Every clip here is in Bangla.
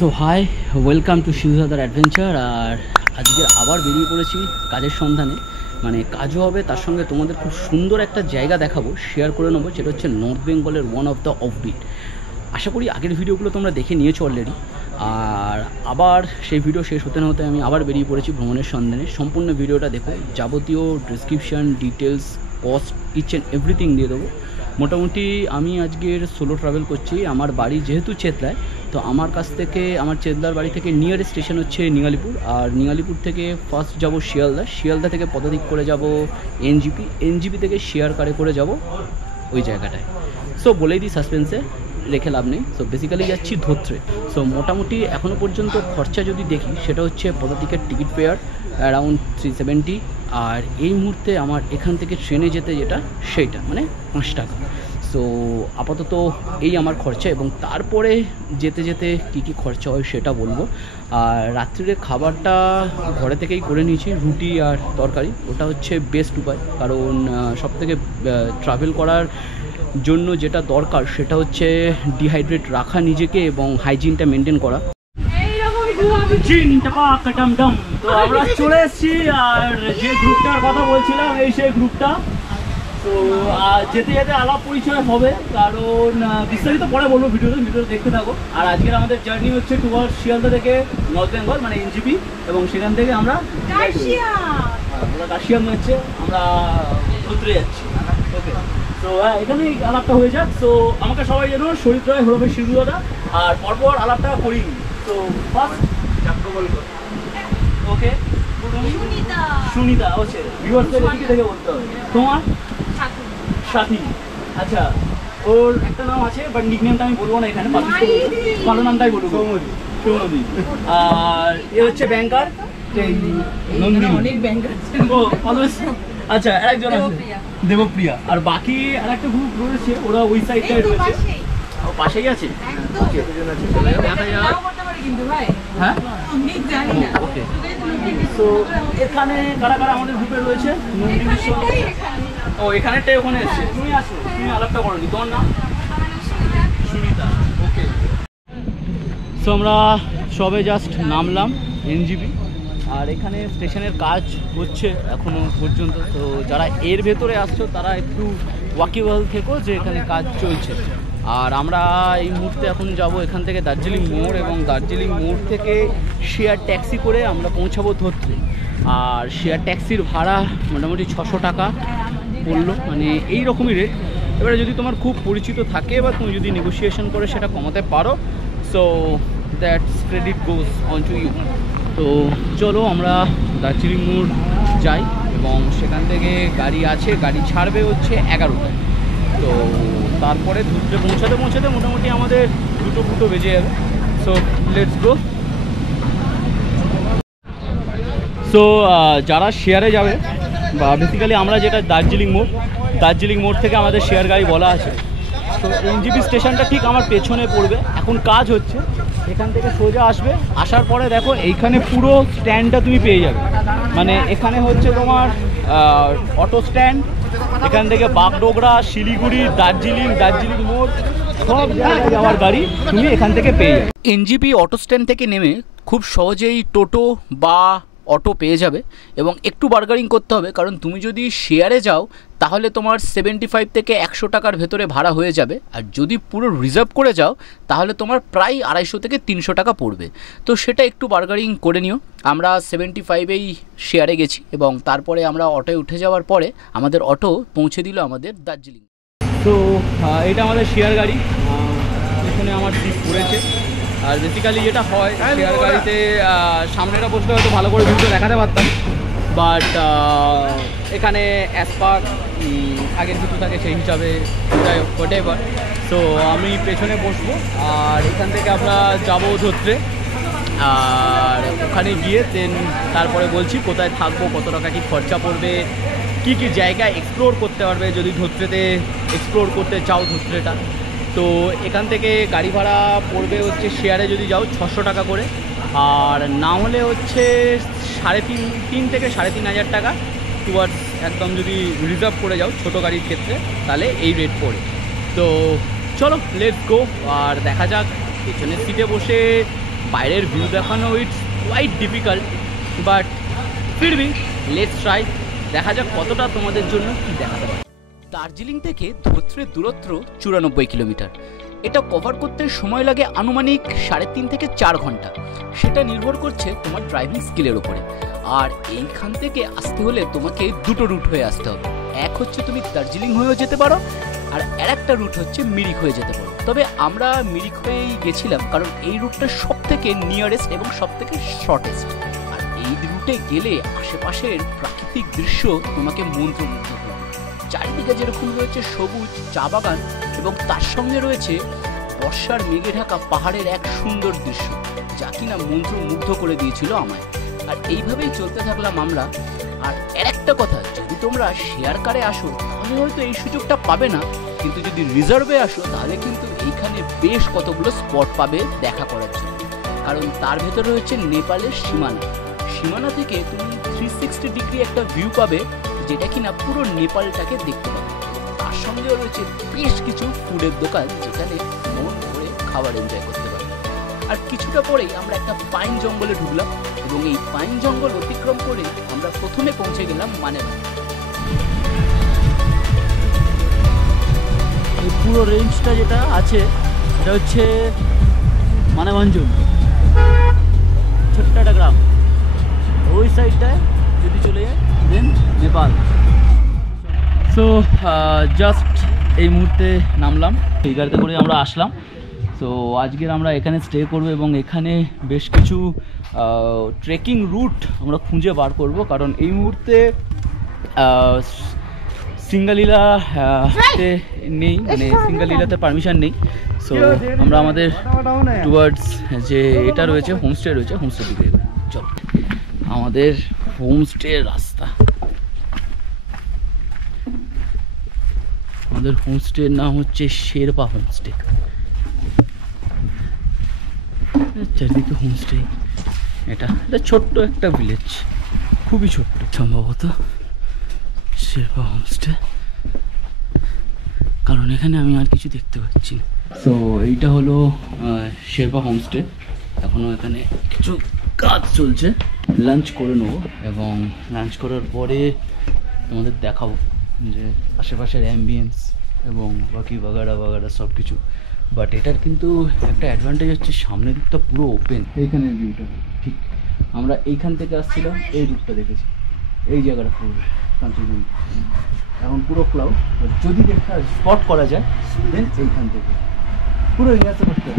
তো হাই, ওয়েলকাম টু শিবদাদার অ্যাডভেঞ্চার। আর আজকে আবার বেরিয়ে পড়েছি কাজের সন্ধানে। মানে কাজও হবে, তার সঙ্গে তোমাদের খুব সুন্দর একটা জায়গা দেখাবো, শেয়ার করে নেবো, যেটা হচ্ছে নর্থ বেঙ্গলের ওয়ান অফ দ্য অফবিট। আশা করি আগের ভিডিওগুলো তোমরা দেখে নিয়েছো অলরেডি। আর আবার সেই ভিডিও শেষ হতে না হতে আমি আবার বেরিয়ে পড়েছি ভ্রমণের সন্ধানে। সম্পূর্ণ ভিডিওটা দেখো, যাবতীয় description, details, cost, each and everything দিয়ে দেবো। মোটামুটি আমি আজকের সোলো ট্রাভেল করছি। আমার বাড়ি যেহেতু চেতলায়, তো আমার কাছ থেকে, আমার চেতলার বাড়ি থেকে নিয়ারেস্ট স্টেশন হচ্ছে নিগালিপুর। আর নিগালিপুর থেকে ফার্স্ট যাব শিয়ালদা, শিয়ালদা থেকে পদাতিক করে যাব এনজিপি, এনজিপি থেকে শেয়ার কারে করে যাব ওই জায়গাটায়। সো বলেই দিই, সাসপেন্সে রেখে লাভ নেই। সো বেসিক্যালি যাচ্ছি ধোত্রে। সো মোটামুটি এখনও পর্যন্ত খরচা যদি দেখি, সেটা হচ্ছে পদাতিকের টিকিট ফেয়ার অ্যারাউন্ড 370। আর এই মুহূর্তে আমার এখান থেকে ট্রেনে যেতে যেটা, সেইটা মানে 5 টাকা। সো আপাতত এই আমার খরচা, এবং তারপরে যেতে যেতে কী কী খরচা হয় সেটা বলবো। আর রাত্রিরে খাবারটা ঘরে থেকেই করে নিয়েছি, রুটি আর তরকারি। ওটা হচ্ছে বেস্ট উপায়, কারণ সবথেকে ট্রাভেল করার জন্য যেটা দরকার সেটা হচ্ছে ডিহাইড্রেট রাখা নিজেকে এবং হাইজিনটা মেনটেন করা। তো আমরা চলে এসেছি, আর যে গ্রুপটার কথা বলছিলাম এই সেই গ্রুপটা। তো যেতে যেতে আলাপ পরিচয় হবে, কারণ বিস্তারিত পরে বলবো, ভিডিওটা দেখতে থাকো। আর আজকের আমাদের জার্নি হচ্ছে টুয়ার্ড শিয়ালদা থেকে নর্থ বেঙ্গল, মানে এনজিপি, এবং সেখান থেকে আমরা কাশিয়াম হচ্ছে আমরা ধুত্রে যাচ্ছি। ওকে, তো এখানেই আলাপটা হয়ে যাক। তো আমাকে সবাই যেন শরীর রায় হরবে শিবদাদা, আর পরপর আলাপটা করিনি। তো ফার্স্ট ওকে, সুনিতা হচ্ছে ভিউয়ার্সদের এদিকে থেকে বলতে হবে। তোমার সাথী। আচ্ছা, ওর একটা নাম আছে, বাট নিক নেমটা আমি বলবো না এখানে, ভালো নামটাই বলবো, সৌমদী। আর এ হচ্ছে ব্যাংকার আচ্ছা, আরেকজন আছে দেবপ্রিয়া। আর বাকি আরেকটা গ্রুপ রয়েছে, ওরা ওই সাইডটায় রয়েছে, পাশেই আছে। হ্যাঁ, ওকে। তো এখানে কারা কারা আমাদের গ্রুপে রয়েছে? ও, এখানেরটাই ওখানে এসছে। তুমি আসো, তুমি আলাপটা করো নি, তোমার নাম? সুনিতা। ওকে, সো আমরা সবে জাস্ট নামলাম এনজিপি, আর এখানে স্টেশনের কাজ হচ্ছে এখনো পর্যন্ত। তো যারা এর ভেতরে আসছো তারা একটু ওয়াকিবহাল থেকো, যে এখানে কাজ চলছে। আর আমরা এই মুহূর্তে এখন যাব এখান থেকে দার্জিলিং মোড়, এবং দার্জিলিং মোড় থেকে শেয়ার ট্যাক্সি করে আমরা পৌঁছাবো ধোত্রে। আর শেয়ার ট্যাক্সির ভাড়া মোটামুটি 600 টাকা পড়লো, মানে এই রকমই রেট। এবারে যদি তোমার খুব পরিচিত থাকে বা তুমি যদি নেগোসিয়েশন করে সেটা কমাতে পারো, so that's credit goes on to you. তো চলো আমরা দার্জিলিং মোড় যাই, এবং সেখান থেকে গাড়ি আছে, গাড়ি ছাড়বে হচ্ছে 11টায়। তো তারপরে ধুত্রে পৌঁছাতে পৌঁছাতে মোটামুটি আমাদের 2টো বেজে যাবে। So let's go. সো যারা শেয়ারে যাবে, বা বেসিক্যালি আমরা যেটা দার্জিলিং মোড় থেকে আমাদের শেয়ার গাড়ি বলা আছে। তো এনজিপি স্টেশনটা ঠিক আমার পেছনে পড়বে, এখন কাজ হচ্ছে। এখান থেকে সোজা আসবে, আসার পরে দেখো এইখানে পুরো স্ট্যান্ডটা তুমি পেয়ে যাবে। মানে এখানে হচ্ছে তোমার অটো স্ট্যান্ড, এখান থেকে বাগডোগরা, শিলিগুড়ি, দার্জিলিং মোড়, সব জায়গায় যাওয়ার গাড়ি তুমি এখান থেকে পেয়ে যাবে। এনজিপি অটো স্ট্যান্ড থেকে নেমে খুব সহজেই টোটো বা অটো পেয়ে যাবে, এবং একটু বার্গারিং করতে হবে, কারণ তুমি যদি শেয়ারে যাও তাহলে তোমার 75 থেকে 100 টাকার ভেতরে ভাড়া হয়ে যাবে। আর যদি পুরো রিজার্ভ করে যাও তাহলে তোমার প্রায় 250 থেকে 300 টাকা পড়বে। তো সেটা একটু বার্গারিং করে নিও। আমরা 75এই শেয়ারে গেছি, এবং তারপরে আমরা অটোয় উঠে যাওয়ার পরে আমাদের অটো পৌঁছে দিল আমাদের দার্জিলিং। তো এটা আমাদের শেয়ার গাড়ি, এখানে আমার সিট পড়েছে। আর বেসিক্যালি যেটা হয় শেয়ার গাড়িতে, সামনেটা বসলে হয়তো ভালো করে ভিডিও দেখাতে পারতাম, বাট এখানে অ্যাজ পার আগের কিছু থাকে সেই হিসাবে যাই হোক হোয়াটএভার। তো আমি পেছনে বসবো, আর এখান থেকে আমরা যাবো ধোত্রে। আর ওখানে গিয়ে দেন তারপরে বলছি কোথায় থাকবো, কত টাকা কী খরচা পড়বে, কী কী জায়গায় এক্সপ্লোর করতে পারবে যদি ধোত্রেতে এক্সপ্লোর করতে চাও ধোত্রেটা। তো এখান থেকে গাড়ি ভাড়া পড়বে হচ্ছে শেয়ারে যদি যাও 600 টাকা করে, আর না হলে হচ্ছে 3.5 থেকে 3.5 টাকা টুয়ার্ডস একদম যদি রিজার্ভ করে যাও ছোটো গাড়ির ক্ষেত্রে, তাহলে এই রেট পড়ে। তো চলো লেটস গো, আর দেখা যাক পেছনের সিটে বসে বাইরের ভিউ দেখানো ইটস কোয়াইট ডিফিকাল্ট, বাট ফির ভি লেটস ট্রাই, দেখা যাক কতটা তোমাদের জন্য কি দেখাতে পারে। দার্জিলিং থেকে ধোত্রের দূরত্ব 94 কিলোমিটার। এটা কভার করতে সময় লাগে আনুমানিক 3.5 থেকে 4 ঘন্টা। সেটা নির্ভর করছে তোমার ড্রাইভিং স্কিলের উপরে। আর এইখান থেকে আসতে হলে তোমাকে দুটো রুট হয়ে আসতে হবে। এক হচ্ছে তুমি দার্জিলিং হয়েও যেতে পারো, আর আরেকটা রুট হচ্ছে মিরিক হয়ে যেতে পারো। তবে আমরা মিরিক হয়েই গেছিলাম, কারণ এই রুটটা সব থেকে নিয়ারেস্ট এবং সব থেকে শর্টেস্ট। আর এই রুটে গেলে আশেপাশের প্রাকৃতিক দৃশ্য তোমাকে মন্ত্রমুগ্ধ করবে। চারিদিকে যেরকম রয়েছে সবুজ চা বাগান, এবং তার সঙ্গে রয়েছে বর্ষার মেঘে ঢাকা পাহাড়ের এক সুন্দর দৃশ্য, যা কিনা মন্ত্রমুগ্ধ করে দিয়েছিল আমায়। আর এইভাবেই চলতে থাকলাম আমরা। আর একটা কথা, যদি তোমরা শেয়ার কারে আসো তাহলে হয়তো এই সুযোগটা পাবে না, কিন্তু যদি রিজার্ভে আসো তাহলে কিন্তু এইখানে বেশ কতগুলো স্পট পাবে দেখা করার জন্য। কারণ তার ভেতরে রয়েছে নেপালের সীমানা থেকে তুমি 360 ডিগ্রি একটা ভিউ পাবে, যেটা কিনা পুরো নেপালটাকে দেখতে পাবে। তার সঙ্গেও রয়েছে বেশ কিছু ফুডের দোকান, যেখানে মন ভরে খাবার এনজয় করতে পারবে। আর কিছুটা পরেই আমরা একটা পাইন জঙ্গলে ঢুকলাম, এবং এই পাইন জঙ্গল অতিক্রম করে আমরা প্রথমে পৌঁছে গেলাম মানেভান। এই পুরো রেঞ্জটা যেটা আছে এটা হচ্ছে মানেভাঞ্জন, ছোট্ট একটা গ্রাম। ওই সাইডটায় যদি চলে যায় দেন নেপাল। সো জাস্ট এই মুহূর্তে নামলাম, এই গাড়িতে করে আমরা আসলাম। তো আজকের আমরা এখানে স্টে করব, এবং এখানে বেশ কিছু ট্রেকিং রুট আমরা খুঁজে বার করব, কারণ এই মুহূর্তে সিঙ্গালীলা নেই, মানে সিঙ্গালীলাতে পারমিশন নেই। সো আমরা আমাদের টুয়ার্ডস যে এটা রয়েছে হোমস্টে রয়েছে, হোমস্টে দিকে চল। আমাদের হোমস্টের রাস্তা, আমাদের হোমস্টের নাম হচ্ছে শেরপা হোমস্টে। চারিদিকে হোমস্টে। এটা ছোট্ট একটা ভিলেজ, খুবই ছোট্ট, সম্ভবত শেরপা হোমস্টে, কারণ এখানে আমি আর কিছু দেখতে পাচ্ছি না। তো এইটা হলো শেরপা হোমস্টে। এখনও এখানে কিছু কাজ চলছে। লাঞ্চ করে নেবো, এবং লাঞ্চ করার পরে তোমাদের দেখাবো যে আশেপাশের অ্যাম্বিয়েন্স এবং বাকি বাগাড়া সব কিছু। বাট এটার কিন্তু একটা অ্যাডভান্টেজ হচ্ছে সামনের দিকটা পুরো ওপেন, এইখানের ভিউটা ঠিক। আমরা এইখান থেকে আসছিলাম, এই রুটটা দেখেছি, এই জায়গাটা পুরো কাঞ্চনজঙ্ঘা, এখন পুরো ক্লাউড। যদি একটা স্পট করা যায় देन এইখান থেকে पूरा यहाँ से बचते हैं।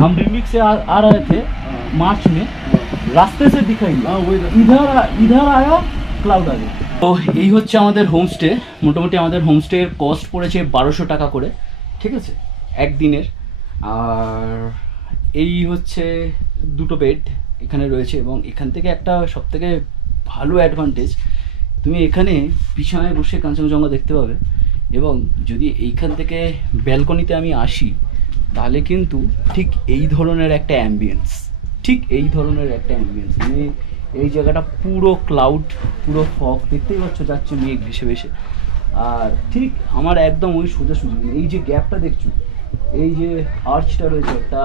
हम रिमिक से आ रहे थे मार्च में, रास्ते से दिखाई इधर आया क्लाउड आ गया। তো এই হচ্ছে আমাদের হোমস্টে। মোটামুটি আমাদের হোমস্টের কস্ট পড়েছে 1200 টাকা করে, ঠিক আছে, একদিনের। আর এই হচ্ছে দুটো বেড এখানে রয়েছে, এবং এখান থেকে একটা সবথেকে ভালো অ্যাডভান্টেজ, তুমি এখানে বিছানায় বসে কাঞ্চনজঙ্ঘা দেখতে পাবে। এবং যদি এইখান থেকে ব্যালকনিতে আমি আসি তাহলে কিন্তু ঠিক এই ধরনের একটা অ্যাম্বিয়েন্স, মানে এই জায়গাটা পুরো ক্লাউড, পুরো ফগ, দেখতেই পাচ্ছ যাচ্ছে মেঘ ভেসে ভেসে। আর ঠিক আমার একদম ওই সোজাসুজি, এই যে গ্যাপটা দেখছো, এই যে আর্চটা রয়েছে, একটা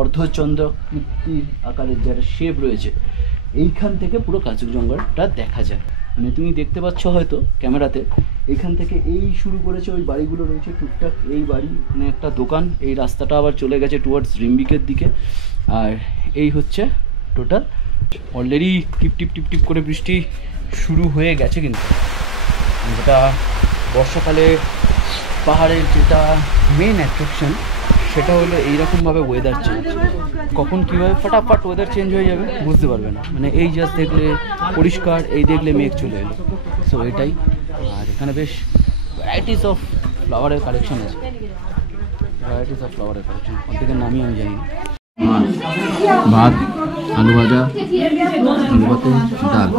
অর্ধচন্দ্রাকৃতির আকারের যেটা শেপ রয়েছে, এইখান থেকে পুরো কাঞ্চনজঙ্ঘাটা দেখা যায়। মানে তুমি দেখতে পাচ্ছ হয়তো ক্যামেরাতে, এখান থেকে এই শুরু করেছে, ওই বাড়িগুলো রয়েছে টুকটাক, এই বাড়ি, মানে একটা দোকান, এই রাস্তাটা আবার চলে গেছে টুয়ার্ডস রিম্বিকের দিকে। আর এই হচ্ছে টোটাল। অলরেডি টিপ টিপ টিপ টিপ করে বৃষ্টি শুরু হয়ে গেছে, কিন্তু যেটা বর্ষাকালে পাহাড়ের যেটা মেন অ্যাট্রাকশন, সেটা হলো এইরকমভাবে ওয়েদার চেঞ্জ। কখন কীভাবে ফটাফট ওয়েদার চেঞ্জ হয়ে যাবে বুঝতে পারবে না। মানে এই জাস্ট দেখলে পরিষ্কার, এই দেখলে মেঘ চলে এলো, সো এটাই। আর এখানে বেশ ভ্যারাইটিস অফ ফ্লাওয়ারের কালেকশন আছে, প্রত্যেকের নামই আমি জানি। ভাত, আলু ভাজা, আলু ভাতে ডাল,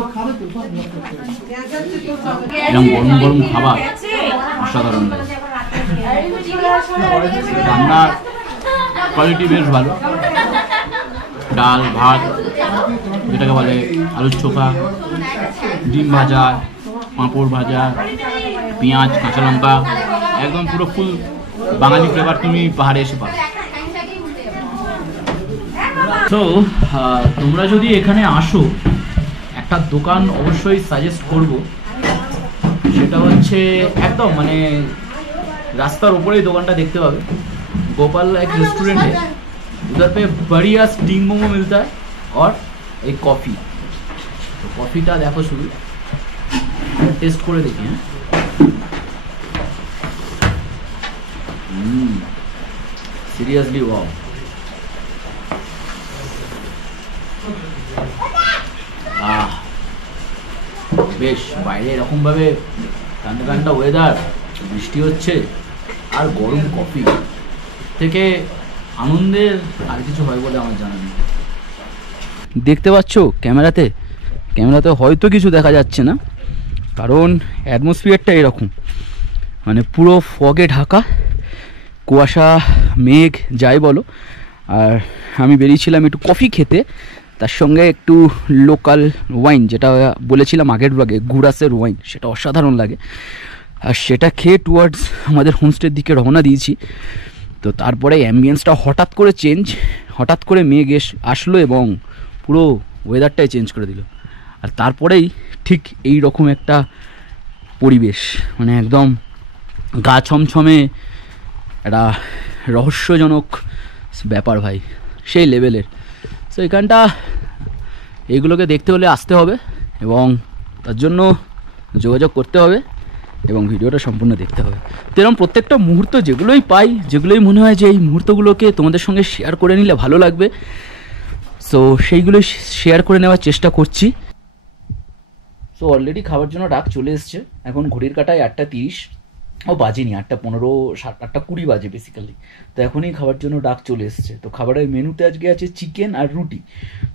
এরকম গরম গরম খাবার অসাধারণ লাগে। রান্নার কোয়ালিটি বেশ ভালো। ডাল, ভাত, যেটাকে বলে আলুর চোখা, ডিম ভাজা, পাঁপড় ভাজা, পেঁয়াজ, কাঁচা লঙ্কা, একদম পুরো ফুল বাঙালি ফ্লেভার তুমি পাহাড়ে এসে পাবে। তো তোমরা যদি এখানে আসো, একটা দোকান অবশ্যই সাজেস্ট করব, সেটা হচ্ছে একদম মানে রাস্তার উপরেই দোকানটা দেখতে পাবে। गोपाल एक रेस्टोरेंट है, उधर पे बढ़िया स्टीम मोमो मिलता है और एक कॉफ़ी। तो कॉफ़ीটা দেখো শুধু টেস্ট করে দেখি। হ্যাঁ, সিরিয়াসলি ওয়াও। বেশ, বাইরে এরকমভাবে ঠান্ডা ঠান্ডা ওয়েদার, বৃষ্টি হচ্ছে আর গরম কফি থেকে আনন্দের আর কিছু হয় বলে আমার জানা নেই। দেখতে পাচ্ছ ক্যামেরাতে হয়তো কিছু দেখা যাচ্ছে না, কারণ অ্যাটমসফিয়ারটা এরকম, মানে পুরো ফগে ঢাকা, কুয়াশা, মেঘ যাই বলো। আর আমি বেরিয়েছিলাম একটু কফি খেতে, তার সঙ্গে একটু লোকাল ওয়াইন, যেটা বলেছিলাম আগের ব্লগে, গুড়াসের ওয়াইন, সেটা অসাধারণ লাগে। আর সেটা খেয়ে টুয়ার্ডস আমাদের হোমস্টের দিকে রওনা দিয়েছি। তো তারপরে অ্যাম্বিয়েন্সটা হঠাৎ করে হঠাৎ করে মেঘ আসলো এবং পুরো ওয়েদারটাই চেঞ্জ করে দিল। আর তারপরেই ঠিক এই রকম একটা পরিবেশ, মানে একদম গা ছমছমে, একটা রহস্যজনক ব্যাপার ভাই, সেই লেভেলের। তো এখানটা এইগুলোকে দেখতে হলে আসতে হবে এবং তার জন্য যোগাযোগ করতে হবে এবং ভিডিওটা সম্পূর্ণ দেখতে হবে। তো এরকম প্রত্যেকটা মুহূর্ত যেগুলোই পাই, যেগুলোই মনে হয় যে এই মুহূর্তগুলোকে তোমাদের সঙ্গে শেয়ার করে নিলে ভালো লাগবে, সো সেইগুলো শেয়ার করে নেওয়ার চেষ্টা করছি। সো অলরেডি খাবার জন্য ডাক চলে এসছে। এখন ঘড়ির কাটায় 8:30, ও বাজেনি, 8:15, 8:20 বাজে বেসিক্যালি। তো এখনই খাবার জন্য ডাক চলে এসছে। তো খাবারের মেনুতে আজকে আছে চিকেন আর রুটি।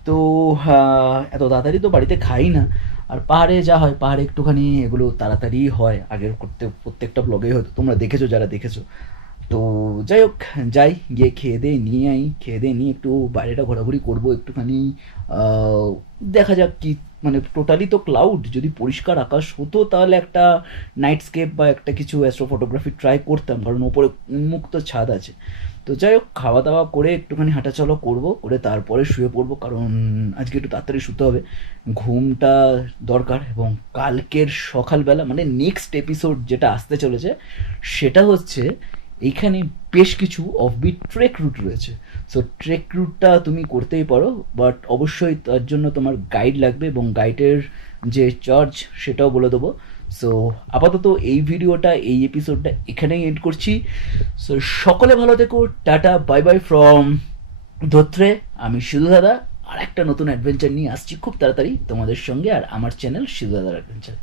তো এত তাড়াতাড়ি তো বাড়িতে খাই না, আর পাহাড়ে যা হয়, পাহাড়ে একটুখানি এগুলো তাড়াতাড়ি হয়, আগের প্রত্যেকটা ব্লগেই হয়তো তোমরা দেখেছো যারা দেখেছো। তো যাই হোক, যাই গিয়ে খেয়ে দিয়ে নিয়ে একটু বাইরেটা ঘোরাঘুরি করবো একটুখানি। দেখা যাক কি, মানে টোটালি তো ক্লাউড, যদি পরিষ্কার আকাশ হতো তাহলে একটা নাইটস্কেপ বা একটা কিছু অ্যাস্ট্রো ফটোগ্রাফি ট্রাই করতাম, কারণ ওপরে উন্মুক্ত ছাদ আছে। তো যাই হোক, খাওয়া দাওয়া করে একটুখানি হাঁটাচলা করবো, করে তারপরে শুয়ে পড়বো, কারণ আজকে একটু তাড়াতাড়ি শুতে হবে, ঘুমটা দরকার। এবং কালকের সকালবেলা মানে নেক্সট এপিসোড যেটা আসতে চলেছে, সেটা হচ্ছে এইখানে বেশ কিছু অফবিট ট্রেক রুট রয়েছে। সো ট্রেক রুটটা তুমি করতেই পারো, বাট অবশ্যই তার জন্য তোমার গাইড লাগবে এবং গাইডের যে চার্জ সেটাও বলে দেবো। সো আপাতত এই ভিডিওটা, এই এপিসোডটা এখানেই এন্ড করছি। সো সকলে ভালো থেকো, tata, bye buy from Dhotrey. আমি সিধু দাদা আর একটা নতুন অ্যাডভেঞ্চার নিয়ে আসছি খুব তাড়াতাড়ি তোমাদের সঙ্গে, আর আমার চ্যানেল সিধু দাদার অ্যাডভেঞ্চার।